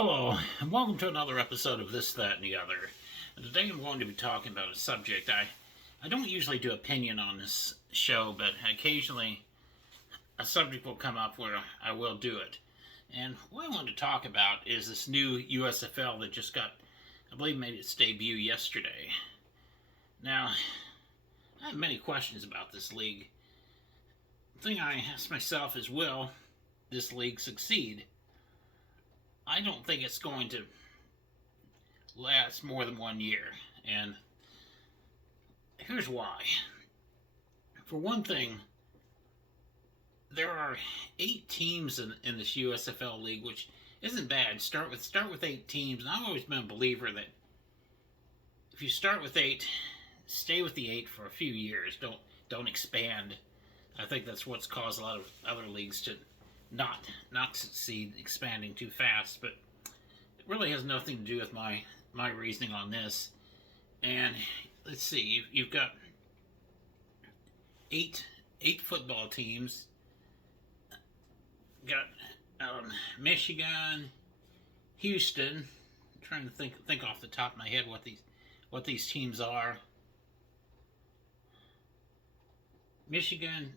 Hello, and welcome to another episode of This, That, and the Other. And today I'm going to be talking about a subject. I don't usually do opinion on this show, but occasionally a subject will come up where I will do it. And what I want to talk about is this new USFL that just got, I believe, made its debut yesterday. Now, I have many questions about this league. The thing I ask myself is, will this league succeed? I don't think it's going to last more than 1 year. And here's why. For one thing, there are 8 teams in this USFL league, which isn't bad. Start with 8 teams. And I've always been a believer that if you start with 8, stay with the 8 for a few years. Don't expand. I think that's what's caused a lot of other leagues to not succeed, expanding too fast. But it really has nothing to do with my reasoning on this. And let's see, you've got eight football teams. Got Michigan, Houston. I'm trying to think off the top of my head what these teams are. Michigan,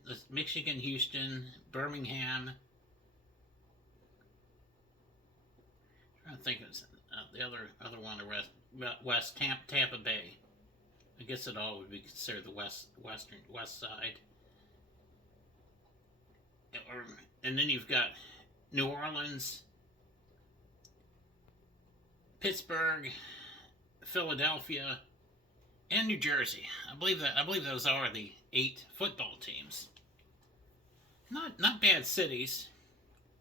Houston, Birmingham. I'm trying to think of the other one, West Tampa Bay. I guess it all would be considered the west side. And then you've got New Orleans, Pittsburgh, Philadelphia, and New Jersey. I believe those are the 8 football teams. Not bad cities,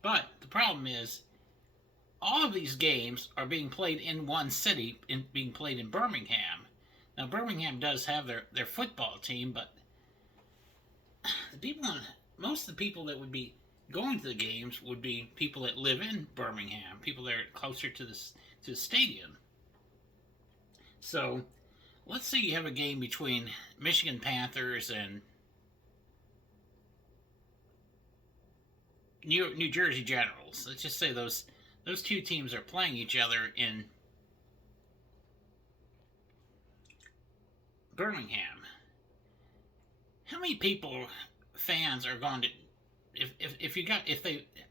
but the problem is all of these games are being played in one city, being played in Birmingham. Now Birmingham does have their football team, but most of the people that would be going to the games would be people that live in Birmingham, people that are closer to the stadium. So let's say you have a game between Michigan Panthers and New Jersey Generals. Let's just say those 2 teams are playing each other in Birmingham. How many fans are going to,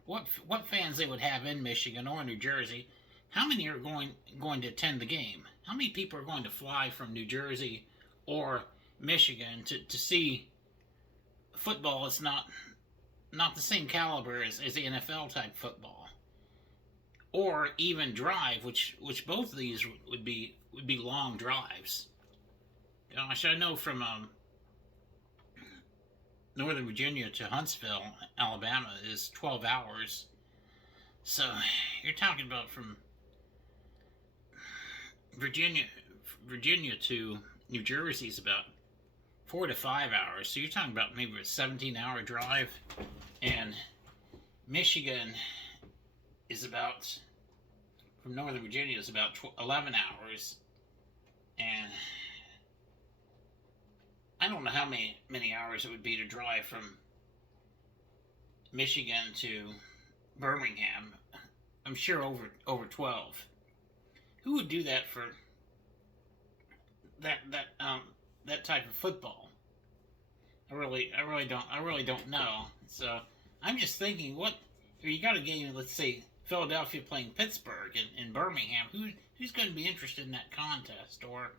what fans they would have in Michigan or New Jersey? How many are going to attend the game? How many people are going to fly from New Jersey or Michigan to see football? It's not the same caliber as the NFL type football, or even drive, which both of these would be long drives. Gosh, I know from Northern Virginia to Huntsville, Alabama is 12 hours. So you're talking about from Virginia to New Jersey is about 4 to 5 hours. So you're talking about maybe a 17-hour drive. And Michigan is about, from Northern Virginia, is about 11 hours. And I don't know how many hours it would be to drive from Michigan to Birmingham. I'm sure over 12. Who would do that for that type of football? I really don't know. So I'm just thinking, what if you got a game? Let's say Philadelphia playing Pittsburgh in Birmingham. Who's going to be interested in that contest? Or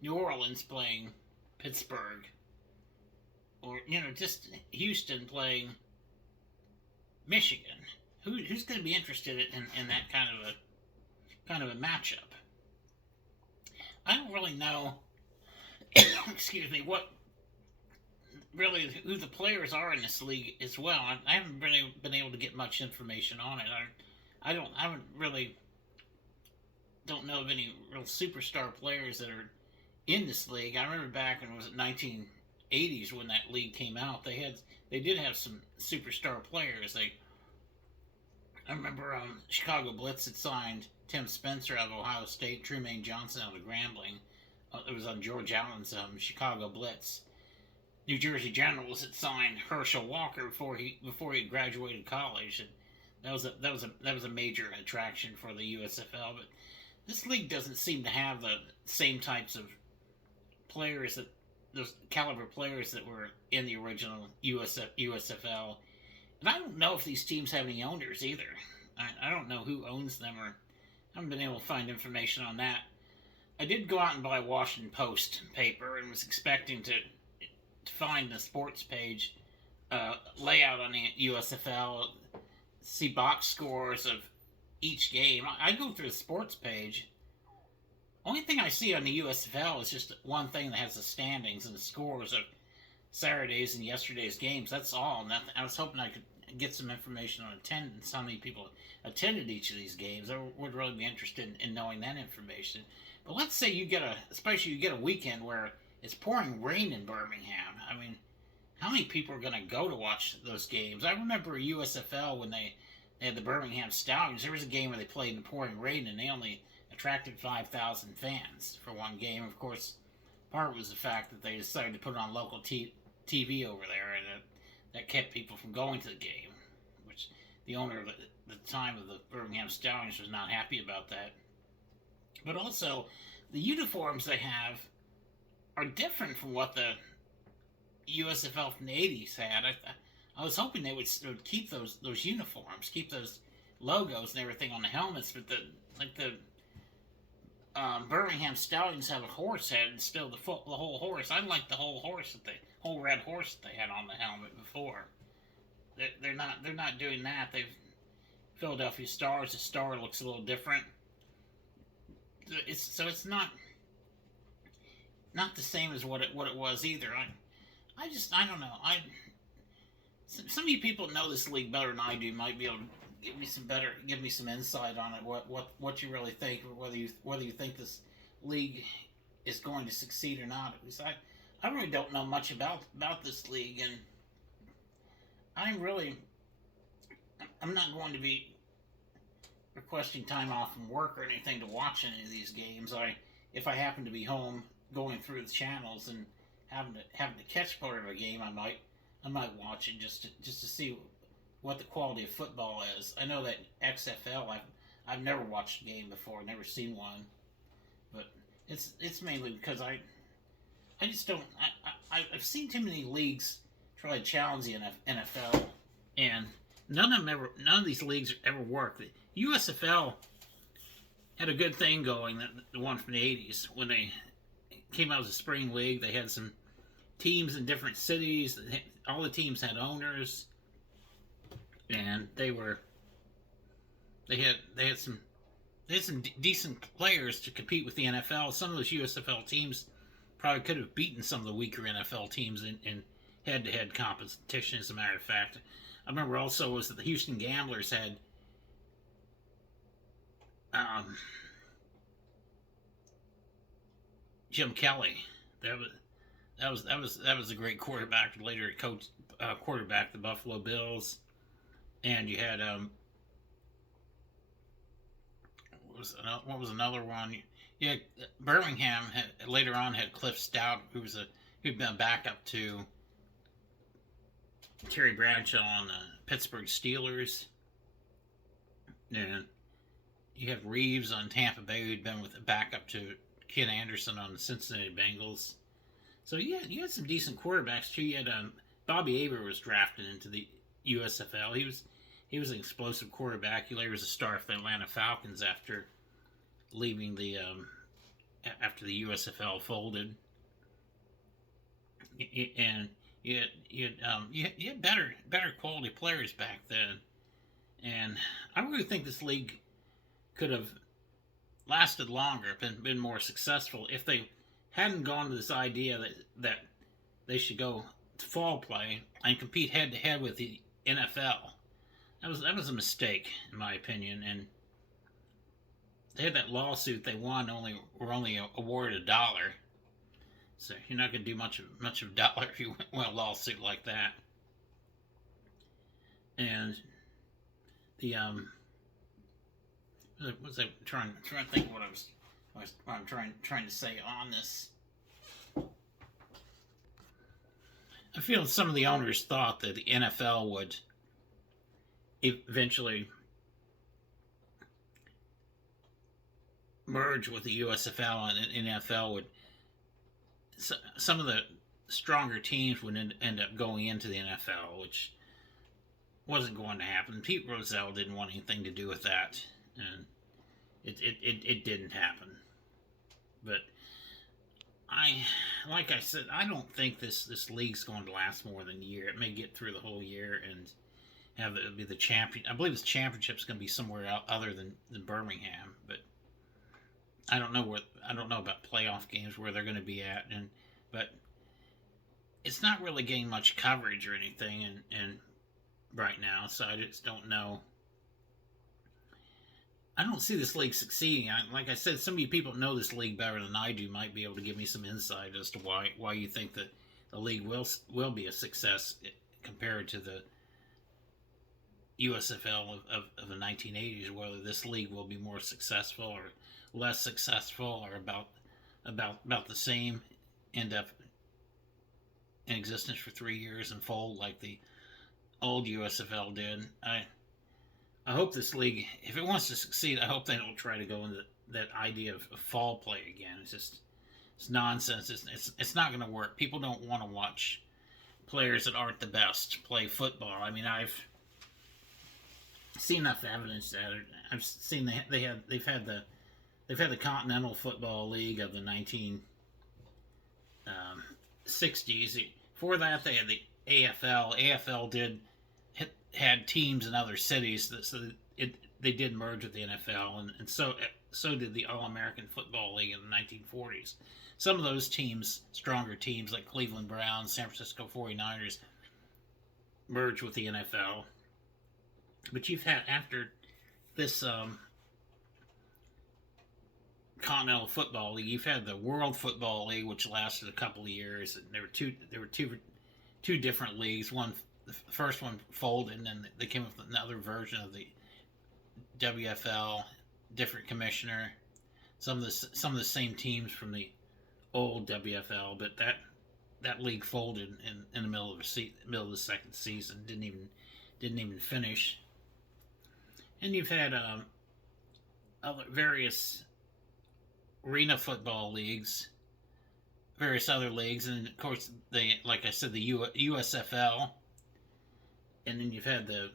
New Orleans playing Pittsburgh, or just Houston playing Michigan. Who's going to be interested in that kind of a matchup? I don't really know. Excuse me. Who the players are in this league as well. I haven't really been able to get much information on it. I don't know of any real superstar players that are in this league. I remember back in 1980s when that league came out, they did have some superstar players. I remember Chicago Blitz had signed Tim Spencer out of Ohio State, Trumaine Johnson out of Grambling. It was on George Allen's Chicago Blitz. New Jersey Generals had signed Herschel Walker before he graduated college. And That was a major attraction for the USFL. But this league doesn't seem to have the same types of players, that those caliber players that were in the original USFL. And I don't know if these teams have any owners either. I don't know who owns them, or I haven't been able to find information on that. I did go out and buy a Washington Post paper and was expecting to find the sports page layout on the USFL, see box scores of each game. I go through the sports page. Only thing I see on the USFL is just one thing that has the standings and the scores of Saturday's and yesterday's games. That's all. Nothing. I was hoping I could get some information on attendance, how many people attended each of these games. I would really be interested in knowing that information. But let's say especially you get a weekend where it's pouring rain in Birmingham. I mean, how many people are going to go to watch those games? I remember USFL when they had the Birmingham Stallions. There was a game where they played in the pouring rain and they only attracted 5,000 fans for one game. Of course, part of it was the fact that they decided to put it on local TV over there, and that kept people from going to the game, which the owner of the time of the Birmingham Stallions was not happy about that. But also, the uniforms they have are different from what the USFL from the 80s had. I was hoping they would keep those uniforms, keep those logos and everything on the helmets, but the Birmingham Stallions have a horse head and still the whole horse. I like the whole red horse that they had on the helmet before. They're not doing that. They've Philadelphia Stars. The star looks a little different. It's not the same as what it was either. I don't know. Some of you people know this league better than I do. Might be able to give me some insight on it. What you really think, or whether you think this league is going to succeed or not. Because I really don't know much about this league, and I'm not going to be requesting time off from work or anything to watch any of these games. If I happen to be home going through the channels and having to catch part of a game, I might watch it just to see what the quality of football is. I know that XFL, I've never watched a game before, never seen one, but it's mainly because I just don't. I've seen too many leagues try to challenge the NFL, and none of these leagues ever work. The USFL had a good thing going, the one from the 80s, when they came out as a spring league. They had some teams in different cities. All the teams had owners, and they had some decent players to compete with the NFL. Some of those USFL teams probably could have beaten some of the weaker NFL teams in head-to-head competition. As a matter of fact, I remember also was that the Houston Gamblers had Jim Kelly. That was a great quarterback. Later coach quarterback the Buffalo Bills, and you had what was another one? Yeah, Birmingham later on had Cliff Stout, who'd been a backup to Terry Bradshaw on the Pittsburgh Steelers, and you have Reeves on Tampa Bay, who'd been with a backup to Ken Anderson on the Cincinnati Bengals. So you had some decent quarterbacks too. You had Bobby Aber was drafted into the USFL. He was an explosive quarterback. He later was a star for the Atlanta Falcons after leaving after the USFL folded. And you had better quality players back then, and I really think this league could have lasted longer, been more successful if they hadn't gone to this idea that they should go to fall play and compete head to head with the NFL. That was a mistake, in my opinion, and they had that lawsuit they won. Were only awarded $1, so you're not going to do much of $1 if you win a lawsuit like that. And the was I trying to think what I'm trying to say on this. I feel some of the owners thought that the NFL would eventually merge with the USFL and NFL, would some of the stronger teams would end up going into the NFL, which wasn't going to happen. Pete Rozelle didn't want anything to do with that, and it didn't happen. But like I said, I don't think this league's going to last more than a year. It may get through the whole year and have it be the champion. I believe this championship's going to be somewhere other than Birmingham, but I don't know about playoff games where they're going to be at, but it's not really getting much coverage or anything, and right now, so I just don't know. I don't see this league succeeding. Like I said, some of you people know this league better than I do might be able to give me some insight as to why you think that the league will be a success compared to the USFL of the 1980s. Whether this league will be more successful or less successful, or about the same, end up in existence for 3 years and fold like the old USFL did. I hope this league, if it wants to succeed, I hope they don't try to go into that idea of fall play again. It's nonsense. It's not going to work. People don't want to watch players that aren't the best play football. I mean, I've seen enough evidence that I've seen they've had the Continental Football League of the 1960s. Before that, they had the AFL. AFL had teams in other cities, so they did merge with the NFL, and so did the All-American Football League in the 1940s. Some of those teams, stronger teams like Cleveland Browns, San Francisco 49ers, merged with the NFL. But you've had, after this Continental Football League, you've had the World Football League, which lasted a couple of years. And there were two different leagues. The first one folded, and then they came up with another version of the WFL, different commissioner, some of the same teams from the old WFL, but that league folded in the middle of the second season. Didn't even finish. And you've had other various arena football leagues, various other leagues, and of course like I said, the USFL. And then you've had the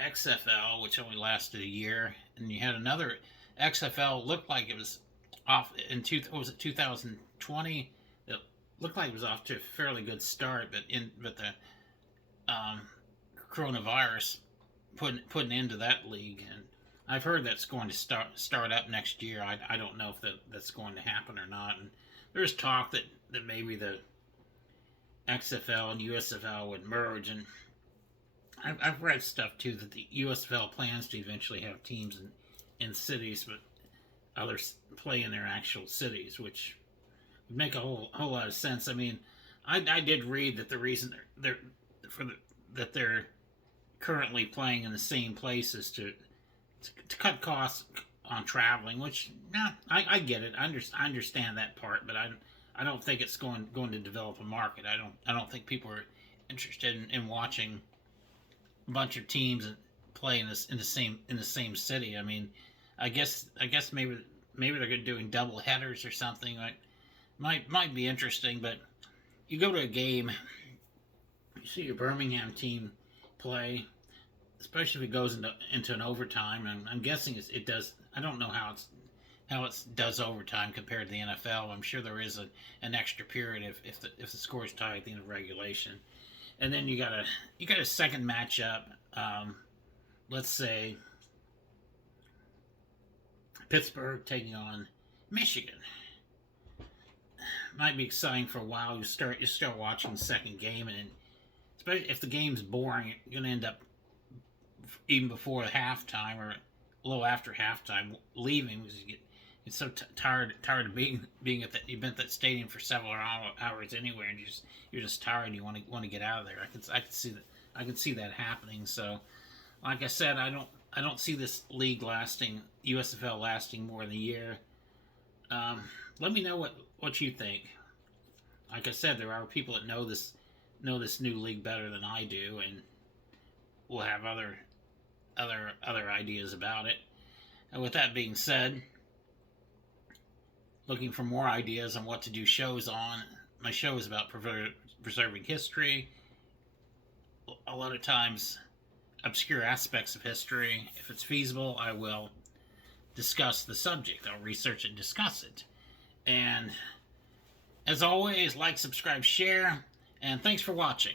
XFL, which only lasted a year, and you had another XFL. Looked like it was off in 2020. It looked like it was off to a fairly good start, but the coronavirus put an end to that league, and I've heard that's going to start up next year. I don't know if that's going to happen or not. And there's talk that maybe the XFL and USFL would merge, and I've read stuff too that the USFL plans to eventually have teams in cities, but others play in their actual cities, which would make a whole lot of sense. I mean, I did read that the reason that they're currently playing in the same places to cut costs on traveling, which I get it. I understand that part, but I don't think it's going to develop a market. I don't think people are interested in watching a bunch of teams play in the same city. I mean, I guess maybe they're doing double headers or something. Like might be interesting, but you go to a game, you see your Birmingham team play, especially if it goes into an overtime, and I'm guessing it does. I don't know how it does overtime compared to the NFL. I'm sure there is an extra period if the score is tied at the end of regulation. And then you got a second matchup. Let's say Pittsburgh taking on Michigan. Might be exciting for a while. You start watching the second game, and especially if the game's boring, you're gonna end up even before halftime or a little after halftime leaving because you get so tired of being at that. You've been at that stadium for several hours anyway, and you're just tired. And you want to get out of there. I can see that happening. So, like I said, I don't see this league USFL lasting more than a year. Let me know what you think. Like I said, there are people that know this new league better than I do, and we'll have other other ideas about it. And with that being said, looking for more ideas on what to do shows on. My show is about preserving history. A lot of times, obscure aspects of history. If it's feasible, I will discuss the subject. I'll research it and discuss it. And as always, like, subscribe, share, and thanks for watching.